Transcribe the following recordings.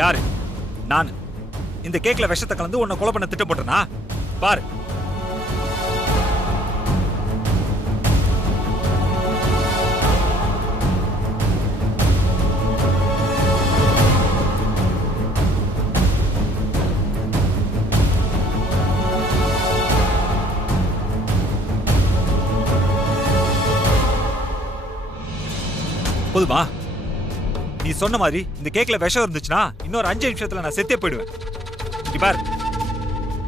யாரு? நான் இந்த கேக்ல விஷத்தை கலந்து உன்னை கொலை பண்ண திட்டப்பட்டனா? பாரு. போதுமா? நீ சொன்ன மாதிரி இந்த கேக்ல விஷம் இருந்துச்சுன்னா இன்னொரு 5 நிமிஷத்துல நான் செத்தே போயிடுவேன். பார்,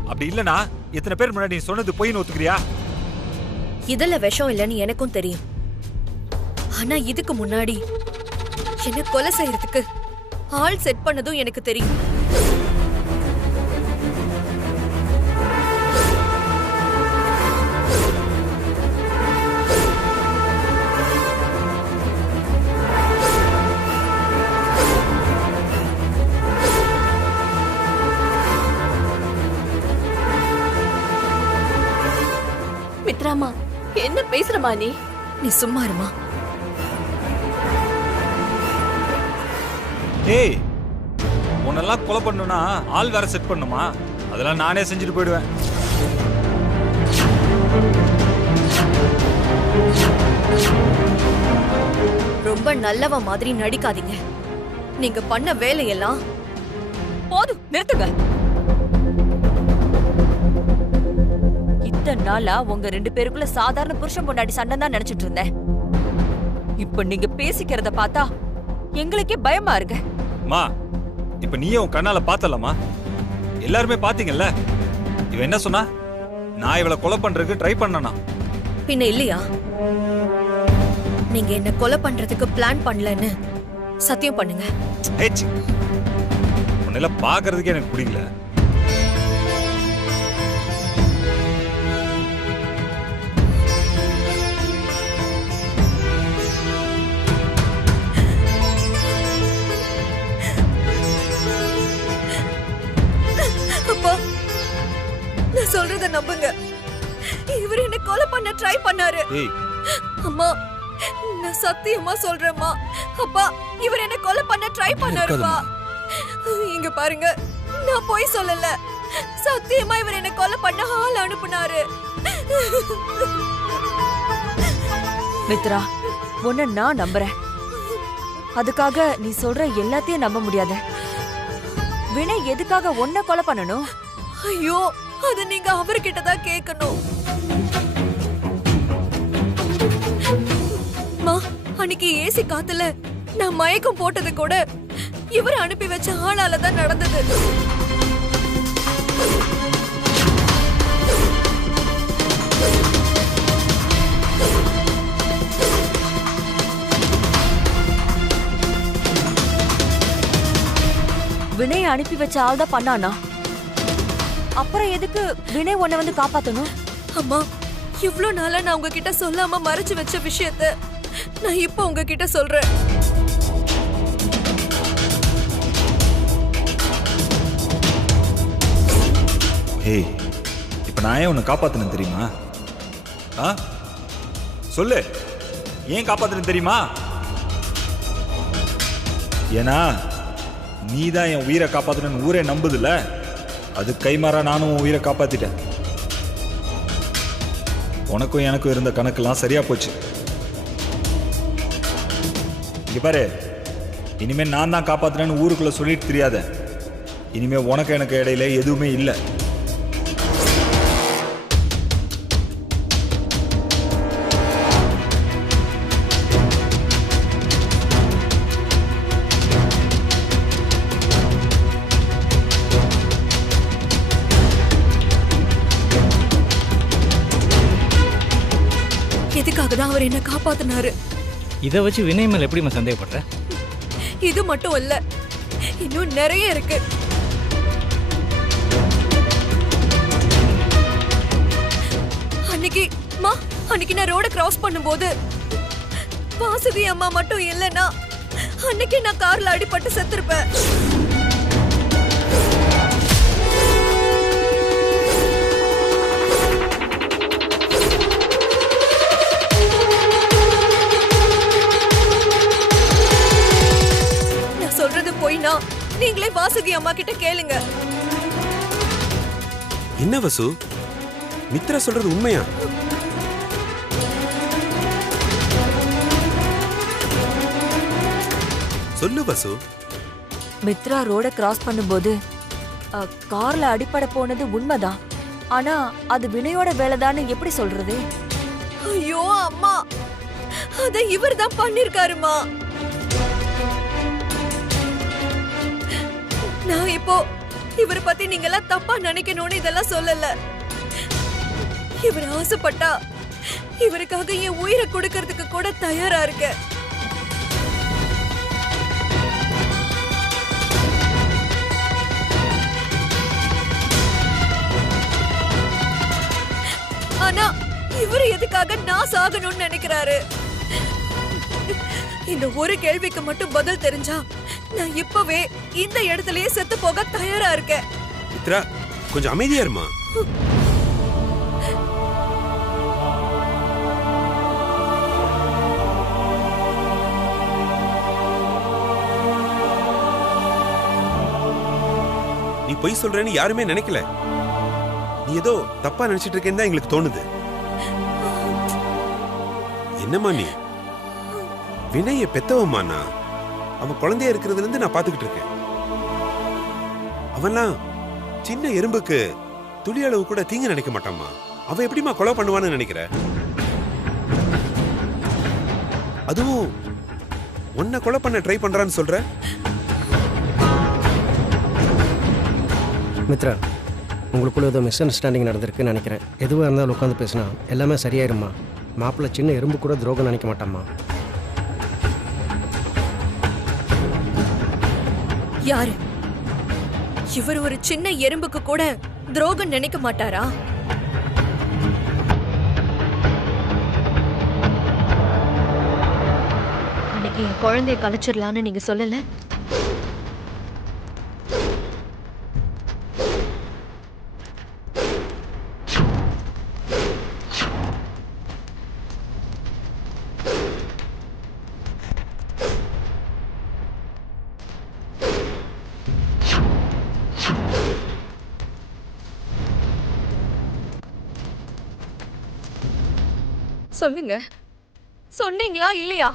அப்படி இல்லனா எத்தனை பேர் முன்னாடி நீ சொன்னது பொய்ன்னு ஒத்துக்கிறியா? இதுல விஷம் இல்லைன்னு எனக்கும் தெரியும். ஆனா இதுக்கு முன்னாடி என்ன கொலை செய்யறதுக்கு ஆள் செட் பண்ணதும் எனக்கு தெரியும். மித்ராமா, என்ன பேசுறமா நீ? நீ சும்மா இருமா. ஏய், உன்னெல்லாம் கொலை பண்ணணும்னா ஆள் வேற செட் பண்ணுமா? அதெல்லாம் நானே செஞ்சுட்டு போயிடுவேன். ரொம்ப நல்லவ மாதிரி நடிக்காதீங்க. நீங்க பண்ண வேலையெல்லாம் போதும், நிறுத்துங்க. இத்தனை நாளா உங்க 2 பேருக்குள்ள சாதாரண புருஷன் பொண்டாட்டி சண்டை தான் நினைச்சிட்டு இருந்தேன். இப்ப நீங்க பேசிக்கிறத பார்த்தா எங்களுக்கே பயமா இருக்கு. மா, இப்ப நீயே உன் கண்ணால பார்த்தலமா? எல்லாருமே பாத்தீங்கல்ல. இவ என்ன சொன்னா? நான் இவளை கொலை பண்றதுக்கு ட்ரை பண்ணனா? பின்ன இல்லையா? நீங்க என்ன கொலை பண்றதுக்கு பிளான் பண்ணலன்னு சத்தியம் பண்ணுங்க. உன்னெல்லாம் பாக்குறதுக்கே எனக்கு பிடிக்கல. நான் சொல்றத நம்புங்க. இவர் என்ன கொலை பண்ண ட்ரை பண்ணாரு. அம்மா, நான் சத்தியமா சொல்றேம்மா. அப்பா, இவர் என்ன கொலை பண்ண ட்ரை பண்ணாருப்பா. இங்க பாருங்க, நான் போய் சொல்லல. சத்தியமா இவர் என்ன கொலை பண்ண ஆள் அனுப்புனாரு. மித்ரா, உன்னை நான் நம்புறேன். அதுக்காக நீ சொல்ற எல்லாத்தையும் நம்ப முடியாது. வினய் எதுக்காக உன்னை கொலை பண்ணணும்? ஐயோ, அது நீங்க அவர்கிட்ட தான் கேட்கணும். மா, அன்னைக்கு ஏசி காத்துல நான் மயக்கம் போட்டது கூட இவர் அனுப்பி வச்ச ஆளால தான் நடந்தது. வினய் அனுப்பி வச்ச ஆள் தான் பண்ணானா? அப்புறம் எதுக்கு வினய் உன்னை வந்து காப்பாத்தணும்? அம்மா, இவ்ளோ நாளா நான் உங்ககிட்ட சொல்லாம மறைச்சு வச்ச விஷயத்த நான் இப்ப உங்ககிட்ட சொல்றேன். ஏய், இப்ப நான் ஏன் உன்னை காப்பாத்தணும் தெரியுமா? சொல்லு, ஏன் காப்பாத்தணும் தெரியுமா? ஏன்னா நீதான் என் உயிரை காப்பாத்தணும்னு ஊரே நம்புதுல. அது கைமாறா நானும் உன் உயிரை காப்பாத்திட்டேன். உனக்கும் எனக்கும் இருந்த கணக்கெல்லாம் சரியா போச்சு. இங்க பாரு, இனிமே நான் தான் காப்பாத்தினேன்னு ஊருக்குள்ள சொல்லிட்டு தெரியாத. இனிமே உனக்கு எனக்கு இடையில எதுவுமே இல்லை. எதுக்காக தான் அவர் என்ன காப்பாத்தினாரு? இதை வச்சு வினய் மேல எப்படிமா சந்தேகப்படுற? இது மட்டும் இல்ல, இன்னும் நிறைய இருக்கு. அன்னைக்கு நான் ரோட கிராஸ் பண்ணும்போது வாசுதி அம்மா மட்டும் இல்லைன்னா அன்னைக்கு நான் கார்ல அடிபட்டு செத்துருப்பேன். நீங்களே வாசுகி அம்மா கிட்ட கேளுங்க. என்ன வசு, மித்ரா சொல்றது உண்மையா? சொல்லு வசு. மித்ரா ரோட கிராஸ் பண்ணும்போது கார்ல அடிபட போனது உண்மைதான். ஆனா அது வினயோட வேலைதான்னு எப்படி சொல்றது? ஐயோ அம்மா, அத இவர்தான் பண்ணிருக்காருமா. நான் இப்போ இவரை பத்தி நீங்க எல்லாம் தப்பா நினைக்கணும்னு இதெல்லாம் சொல்லல. இவர் ஆசைப்பட்டா இவருக்காக என் உயிரை கொடுக்கறதுக்கு கூட தயாரா இருக்க. ஆனா இவரு எதுக்காக நான் சாகணும்னு நினைக்கிறாரு? இந்த ஒரு கேள்விக்கு மட்டும் பதில் தெரிஞ்சா நான் இப்பவே இந்த இடத்துலயே செத்து போக தயாரா இருக்கேன். மித்ரா, கொஞ்சம் அமைதியா இருமா. நீ பொய் சொல்றேன்னு யாருமே நினைக்கல. நீ ஏதோ தப்பா நினைச்சிட்டு இருக்கேன்னு தான் எங்களுக்கு தோணுது. என்னம்மா நீ? வினய பெத்தவம்மா நான். அவன் குழந்தையா இருக்கிறதுல இருந்து நான் பாத்துக்கிட்டு இருக்கேன். அவன்லாம் சின்ன எறும்புக்கு துளி அளவு கூட தீங்கு நினைக்க மாட்டாம்மா. அவன் எப்படிமா கொலை பண்ணுவான்னு நினைக்கிற? அதுவும் உன்னை கொலை பண்ண ட்ரை பண்றான்னு சொல்ற? மித்ரா, உங்களுக்குள்ள ஏதோ மிஸ் அண்டர்ஸ்டாண்டிங் நடந்திருக்குன்னு நினைக்கிறேன். எதுவாக இருந்தாலும் உட்காந்து பேசினா எல்லாமே சரியாயிருமா. மாப்பிள்ளை சின்ன எறும்பு கூட துரோகம் நினைக்க மாட்டாம்மா. யாரு இவர்? ஒரு சின்ன எறும்புக்கு கூட துரோகம் நினைக்க மாட்டாரா? அன்னைக்கு என் குழந்தைய கலைச்சிடலான்னு நீங்க சொல்லல? சொல்லுங்க, சொன்னீங்களா இல்லையா?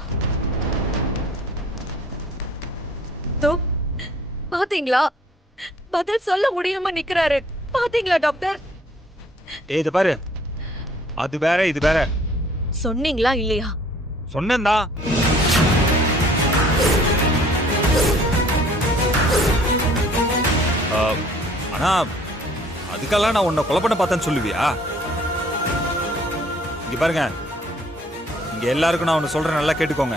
பாத்தீங்களா, பதில் சொல்ல முடியாம நிக்கிறாரு. பாத்தீங்களா டாக்டர்? இது பாரு, அது வேற இது வேற. சொன்னீங்களா இல்லையா? சொன்னேன்டா. ஆனா அதுக்கெல்லாம் நான் உன்னை கொலை பண்ண பார்த்தேன்னு சொல்லுவியா? இங்க பாருங்க, இங்க எல்லாருக்கும் நான் ஒண்ணு சொல்றேன், நல்லா கேட்டுக்கோங்க.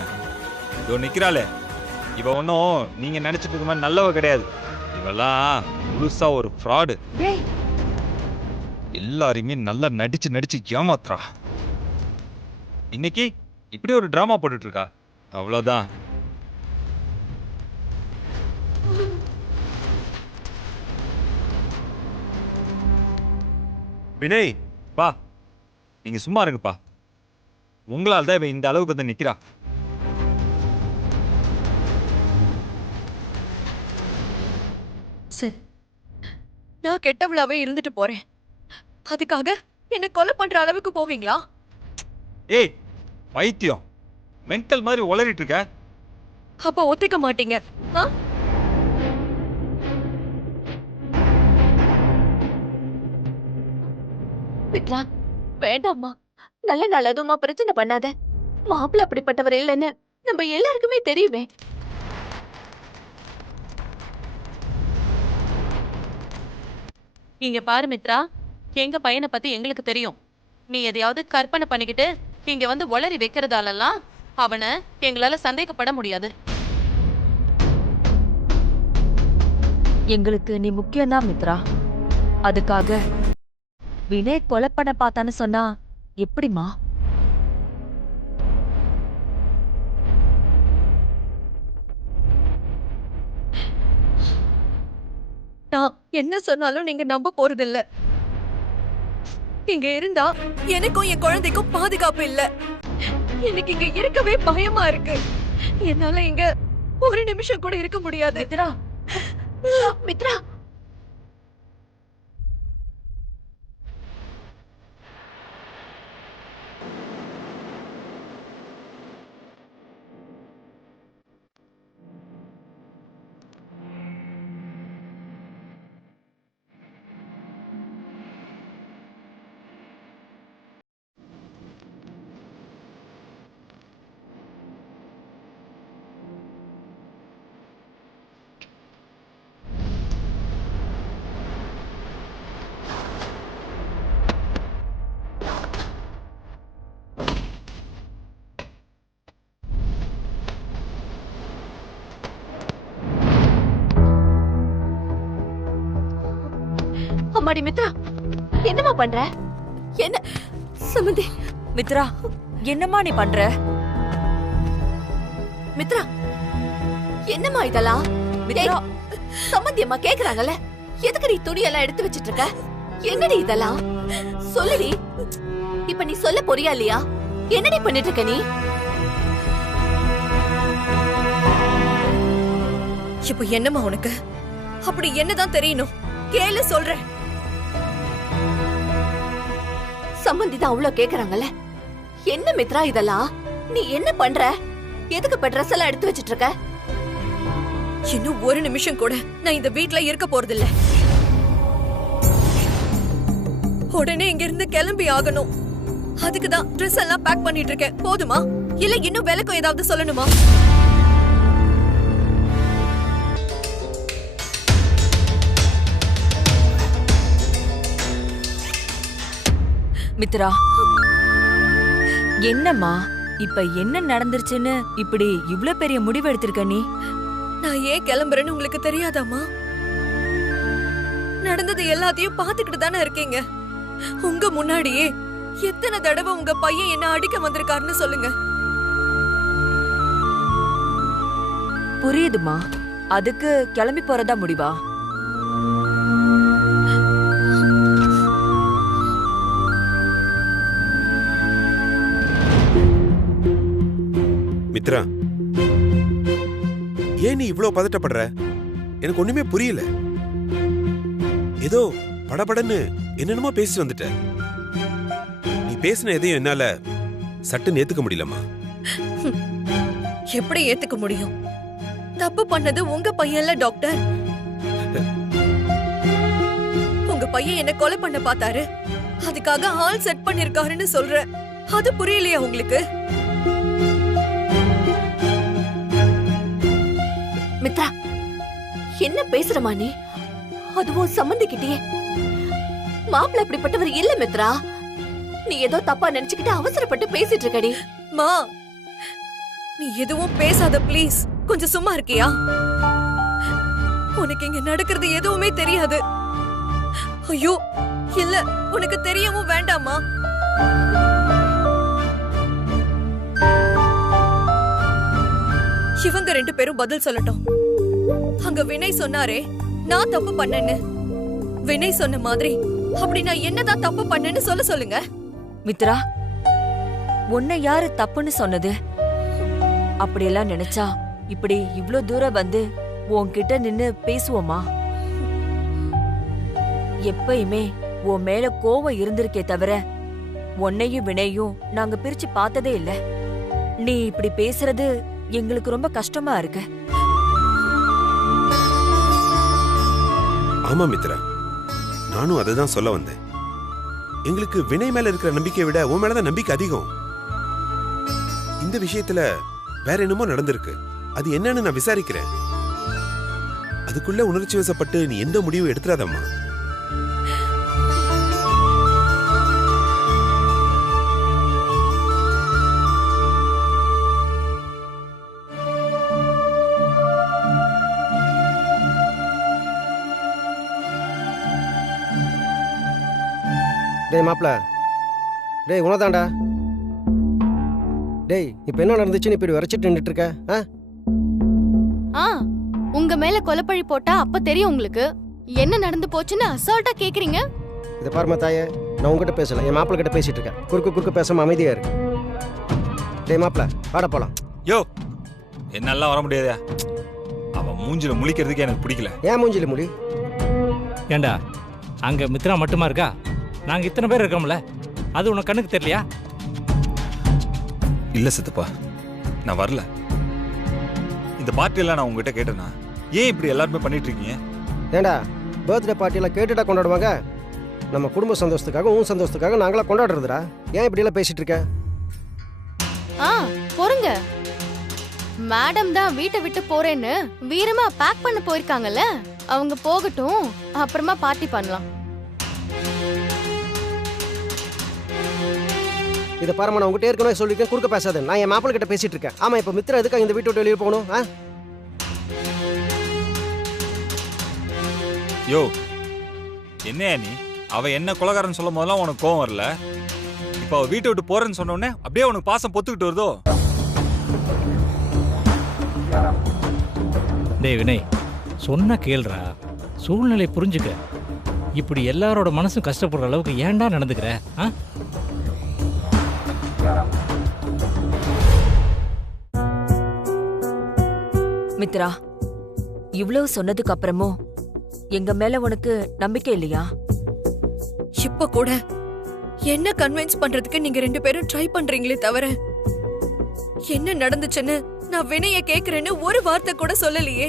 இதோ நிக்கிறாளே, இவ ஒன்னும் நீங்க நினைச்சிட்டு இருக்க மாதிரி நல்லவ கிடையாது. இவெல்லாம் முழுசா ஒரு ஃப்ராடு. எல்லாரையுமே நல்லா நடிச்சு நடிச்சு ஏமாத்துறா. இன்னைக்கு இப்படி ஒரு டிராமா போட்டுட்டு இருக்கா, அவ்வளவுதான். வினய், பா நீங்க சும்மா இருங்கப்பா. உங்களால் தான் இவன் இந்த அளவுக்கு வந்து நிக்கிறா. சரி, நான் கெட்டவளாவே இருந்துட்டு போறேன். அதுக்காக என்ன கொலை பண்ற அளவுக்கு போவீங்களா? ஏய் பைத்தியம், மென்டல் மாதிரி உளறிட்டு இருக்க. அப்ப ஒத்துக்க மாட்டீங்க? மித்ரா, வேண்டாம்மா. நல்ல நல்லதுமா பிரச்சனை பண்ணாத. மாப்பிள்ள அப்படிப்பட்டவர் இல்லைன்னு நம்ம எல்லாருக்குமே தெரியுமே. இங்க பாரு மித்ரா, எங்க பையனை பத்தி எங்களுக்கு தெரியும். நீ எதையாவது கற்பனை பண்ணிக்கிட்டு இங்க வந்து உளறி வைக்கிறதாலலாம் அவனை எங்களால சந்தேகப்பட முடியாது. எங்களுக்கு நீ முக்கியம்தான் மித்ரா. அதுக்காக வினய் கொலை பண்ண பார்த்தான்னு சொன்னா எப்படிமா? நான் என்ன சொன்னாலும் நீங்க நம்ப போறது இல்ல. இங்க இருந்தா எனக்கும் என் குழந்தைக்கும் பாதுகாப்பு இல்ல. எனக்கு இங்க இருக்கவே பயமா இருக்கு. என்னால இங்க ஒரு நிமிஷம் கூட இருக்க முடியாது. மித்ரா, மித்ரா அம்மாடி மித்ரா என்னம்மா பண்ற? என்ன சமந்தி? மித்ரா என்னம்மா நீ பண்ற? மித்ரா என்னம்மா இதெல்லாம்? மித்ரா சமந்தி அம்மா கேக்குறாங்கல்ல, எதுக்கு நீ துணியெல்லாம் எடுத்து வச்சிட்டு இருக்க? என்னடி இதெல்லாம்? சொல்லுடி. இப்ப நீ சொல்ல போறியா இல்லையா? என்னடி பண்ணிட்டு இருக்க நீ? இப்போ என்னம்மா உனக்கு? அப்படி என்னதான் தெரியணும்? கேளு சொல்றேன். சம்பந்தி தான் அவ்வளவு கேக்குறாங்கல்ல, என்ன மித்ரா இதெல்லாம்? நீ என்ன பண்ற? எதுக்கு இப்ப ட்ரெஸ் எல்லாம் எடுத்து வச்சிட்டு இருக்க? இன்னும் ஒரு நிமிஷம் கூட நான் இந்த வீட்ல இருக்க போறதில்ல. உடனே இங்க இருந்து கிளம்பி ஆகணும். அதுக்கு தான் ட்ரெஸ் எல்லாம் பேக் பண்ணிட்டு இருக்கேன். போதுமா? இல்ல இன்னும் விளக்கம் ஏதாவது சொல்லணுமா? மித்ரா என்னம்மா இப்ப என்ன நடந்துருச்சுன்னு இப்படி இவ்ளோ பெரிய முடிவு எடுத்திருக்க நீ? நான் ஏன் கிளம்புறேன்னு உங்களுக்கு தெரியாதாமா? நடந்தது எல்லாத்தையும் பாத்துக்கிட்டு தானே இருக்கீங்க. உங்க முன்னாடியே எத்தனை தடவை உங்க பையன் என்ன அடிக்க வந்திருக்காருன்னு சொல்லுங்க. புரியுதுமா, அதுக்கு கிளம்பி போறதா முடிவா? மித்ரா, ஏன் நீ இவ்ளோ பதட்டப்படுற? எனக்கு ஒண்ணுமே புரியல. ஏதோ படபடன்னு என்னென்னமோ பேசிட்டு வந்துட்ட. நீ பேசின எதையும் என்னால சட்டுன்னு ஏத்துக்க முடியலமா. எப்படி ஏத்துக்க முடியும்? தப்பு பண்ணது உங்க பையன்ல டாக்டர். உங்க பையன் என்ன கொலை பண்ண பார்த்தாரு, அதுக்காக ஆள் செட் பண்ணிருக்காருன்னு சொல்ற. அது புரியலையா உங்களுக்கு? மித்ரா என்ன பேசுறமா நீ? அதுவும் சம்பந்திக்கிட்டே. மாப்பிள்ள அப்படிப்பட்டவர் இல்ல மித்ரா. நீ ஏதோ தப்பா நினைச்சுக்கிட்டு அவசரப்பட்டு பேசிட்டு இருக்கடி. மா, நீ எதுவும் பேசாத ப்ளீஸ். கொஞ்சம் சும்மா இருக்கியா? உனக்கு இங்க நடக்கிறது எதுவுமே தெரியாது. ஐயோ இல்ல, உனக்கு தெரியவும் வேண்டாமா? இவங்க 2 பேரும் பதில் சொல்லட்டும். அங்க வினய் சொன்னாரே நான் தப்பு பண்ணேன்னு. வினய் சொன்ன மாதிரி அப்படி நான் என்னதான் தப்பு பண்ணேன்னு சொல்லுங்க. மித்ரா, உன்னை யாரு தப்புன்னு சொன்னது? அப்படியெல்லாம் நினைச்சா இப்படி இவ்ளோ தூரம் வந்து உன்கிட்ட நின்னு பேசுவோமா? எப்பயுமே உன் மேல கோவம் இருந்திருக்கே தவிர உன்னையும் வினையும் நாங்க பிரிச்சு பார்த்ததே இல்ல. நீ இப்படி பேசுறது எங்களுக்கு ரொம்ப கஷ்டமா இருக்கு. ஆமா மித்ரா, நானும் அதை தான் சொல்ல வந்தேன். எங்களுக்கு வினய் மேல இருக்கிற நம்பிக்கையை விட உன் மேலதான் நம்பிக்கை அதிகம். இந்த விஷயத்துல வேற என்னமோ நடந்திருக்கு. அது என்னன்னு நான் விசாரிக்கிறேன். அதுக்குள்ள உணர்ச்சி வசப்பட்டு நீ எந்த முடிவும் எடுத்துறாதம்மா. டேய் மாப்ள, டேய் உனதாண்டா. டேய் இப்போ என்ன நடந்துச்சுன்னு இப்படி வரைச்சிட்டு நின்றுட்டு இருக்க? உங்க மேல கொலைப்பழி போட்டா அப்ப தெரியும் உங்களுக்கு என்ன நடந்து போச்சுன்னு அசால்ட்டா கேக்குறீங்க. இதை பாருமா தாயே, நான் உங்ககிட்ட பேசல, என் மாப்பிள்ள கிட்ட பேசிட்டு இருக்கேன். குறுக்கு பேசாம அமைதியா இருக்கு. டேய் மாப்ள, வாட போலாம். யோ, என்னால வர முடியாதா? அவன் மூஞ்சில முழிக்கிறதுக்கு எனக்கு பிடிக்கல. ஏன் மூஞ்சில முடி? ஏண்டா அங்க மித்ரா மட்டுமா இருக்கா? நாங்க இத்தனை பேர் இருக்கோம்ல, அது உனக்கு கண்ணுக்கு தெரியலையா? இல்ல சித்தப்பா, நான் வரல. இந்த பார்ட்டியெல்லாம் நான் உங்ககிட்ட கேட்டேனா? ஏன் இப்படி எல்லாருமே பண்ணிட்டு இருக்கீங்க? ஏண்டா பர்த்டே பார்ட்டியெல்லாம் கேட்டுட்டா கொண்டாடுவாங்க? நம்ம குடும்ப சந்தோஷத்துக்காக உன் சந்தோஷத்துக்காக நாங்களாம் கொண்டாடுறதுடா. ஏன் இப்படியெல்லாம் பேசிட்டு இருக்க? பொறுங்க. மேடம் தான் வீட்டை விட்டு போறேன்னு வீரமா பேக் பண்ண போயிருக்காங்கல்ல, அவங்க போகட்டும், அப்புறமா பார்ட்டி பண்ணலாம். இதை பாருமா, நான் உங்ககிட்ட ஏற்கனவே சொல்லிருக்கேன், குறுக்க பேசாத. நான் என் மாப்பிள்ளை கிட்ட பேசிட்டு இருக்கேன். ஆமா, இப்ப மித்ரா எதுக்காக இந்த வீட்டை விட்டு வெளியே போகணும்? யோ, என்னையா நீ? அவ என்ன கொலகாரன்னு சொல்லும் போதெல்லாம் உனக்கு கோவம் வரல. இப்ப அவ வீட்டை விட்டு போறேன்னு சொன்ன உடனே அப்படியே உனக்கு பாசம் பொத்துக்கிட்டு வருதோ? டேய் வினய், சொன்ன கேள்றா, சூழ்நிலை புரிஞ்சுக்க. இப்படி எல்லாரோட மனசும் கஷ்டப்படுற அளவுக்கு ஏன்டா நடந்துக்கிற? மித்ரா, இவ்வளவு சொன்னதுக்கு அப்புறமும் எங்க மேல உனக்கு நம்பிக்கை இல்லையா? இப்ப கூட என்ன கன்வின்ஸ் பண்றதுக்கு நீங்க 2 பேரும் ட்ரை பண்றீங்களே தவிர, என்ன நடந்துச்சுன்னு நான் வினய கேக்குறேன்னு ஒரு வார்த்தை கூட சொல்லலையே.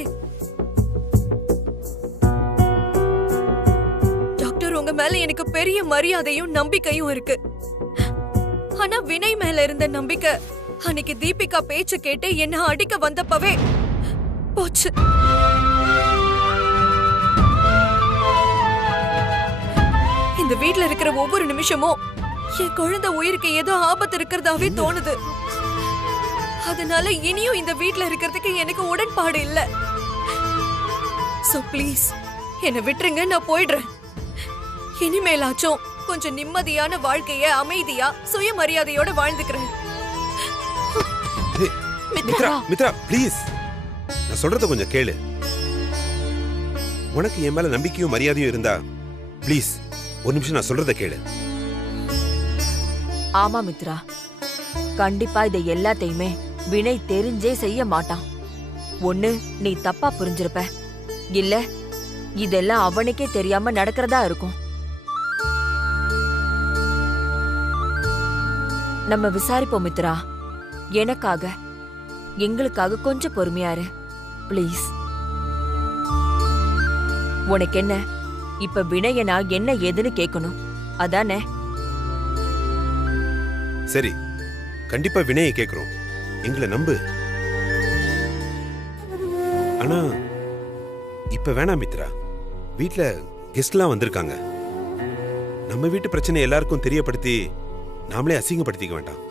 டாக்டர், உங்க மேல எனக்கு பெரிய மரியாதையும் நம்பிக்கையும் இருக்கு. ஆனா வினய் மேல இருந்த நம்பிக்கை அன்னைக்கு தீபிகா பேச்ச கேட்டு என்ன அடிக்க வந்தப்பவே போச்சு. இந்த வீட்ல இருக்கிற ஒவ்வொரு நிமிஷமும் என் குழந்தை உயிருக்கு ஏதோ ஆபத்து இருக்கிறதாவே தோணுது. அதனால இனியும் இந்த வீட்ல இருக்கிறதுக்கு எனக்கு உடன்பாடு இல்ல. சோ ப்ளீஸ் என்ன விட்டுருங்க, நான் போயிடுறேன். இனிமேலாச்சும் கொஞ்சம் நிம்மதியான வாழ்க்கைய அமைதியா சுயமரியாதையோட வாழ்ந்துக்கிறேன். மித்ரா ப்ளீஸ், நான் சொல்றத கொஞ்சம் கேளு. உனக்கு என் மேல நம்பிக்கையும் மரியாதையும் இருந்தா ப்ளீஸ் ஒரு நிமிஷம் நான் சொல்றத கேளு. ஆமா மித்ரா, கண்டிப்பா இதை எல்லாத்தையுமே வினய் தெரிஞ்சே செய்ய மாட்டான். ஒண்ணு நீ தப்பா புரிஞ்சிருப்ப, இல்ல இதெல்லாம் அவனுக்கே தெரியாம நடக்கிறதா இருக்கும். நம்ம விசாரிப்போம் மித்ரா. எனக்காக, எங்களுக்காக கொஞ்சம் பொறுமையா இரு ப்ளீஸ். உனக்கு என்ன, இப்ப வினயனா என்ன ஏதுன்னு கேட்கணும் அதானே? சரி, கண்டிப்பா வினயை கேக்குறோம், எங்களை நம்பு. ஆனா இப்ப வேணாம் மித்ரா, வீட்ல கெஸ்ட்லாம் வந்திருக்காங்க. நம்ம வீட்டு பிரச்சனை எல்லாருக்கும் தெரியப்படுத்தி நாமளே அசிங்கப்படுத்திக்க வேண்டாம்.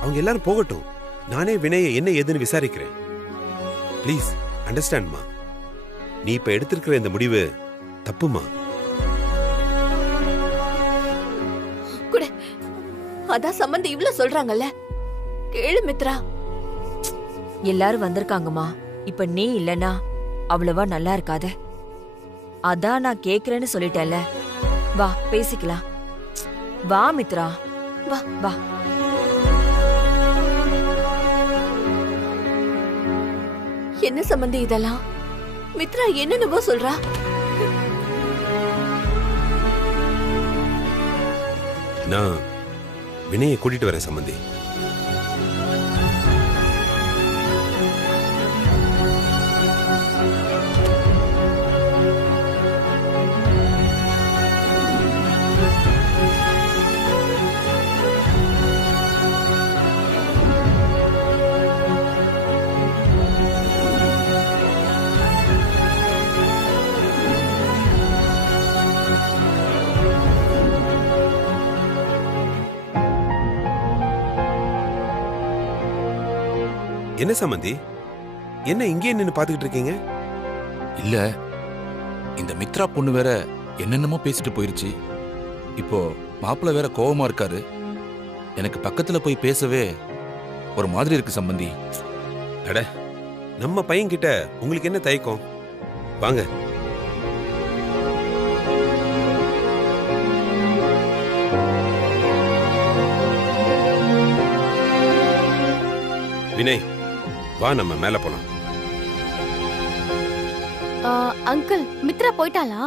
அவங்க எல்லாரும் போகட்டும், நானே வினயை என்ன ஏதுன்னு விசாரிக்கிறேன். ப்ளீஸ் அண்டர்ஸ்டாண்ட்மா. நீ இப்ப எடுத்திருக்கிற இந்த முடிவு தப்புமா. கூட அதான் சம்பந்தி இவ்ளோ சொல்றாங்கல்ல, கேளு மித்ரா. எல்லாரும் வந்திருக்காங்கம்மா, இப்ப நீ இல்லனா அவ்வளவா நல்லா இருக்காத. அதான் நான் கேக்குறேன்னு சொல்லிட்டேன்ல, வா பேசிக்கலாம். வா மித்ரா, வா வா. என்ன சம்பந்தி இதெல்லாம்? மித்ரா என்னென்னவோ சொல்றா. நான் வினயை கூட்டிட்டு வரேன் சம்பந்தி. என்ன சம்பந்தி, என்ன இங்கே நின்னு பாத்துக்கிட்டு இருக்கீங்க? இல்ல, இந்த மித்ரா பொண்ணு வேற என்னென்னமோ பேசிட்டு போயிருச்சு. இப்போ மாப்பிள்ள வேற கோவமா இருக்காரு. எனக்கு பக்கத்துல போய் பேசவே ஒரு மாதிரி இருக்கு சம்பந்தி. அட, நம்ம பையன் கிட்ட உங்களுக்கு என்ன தயக்கம்? வாங்க. வினய், வா நம்ம மேல போலாம். அங்கிள் மித்ரா போயிட்டாளா?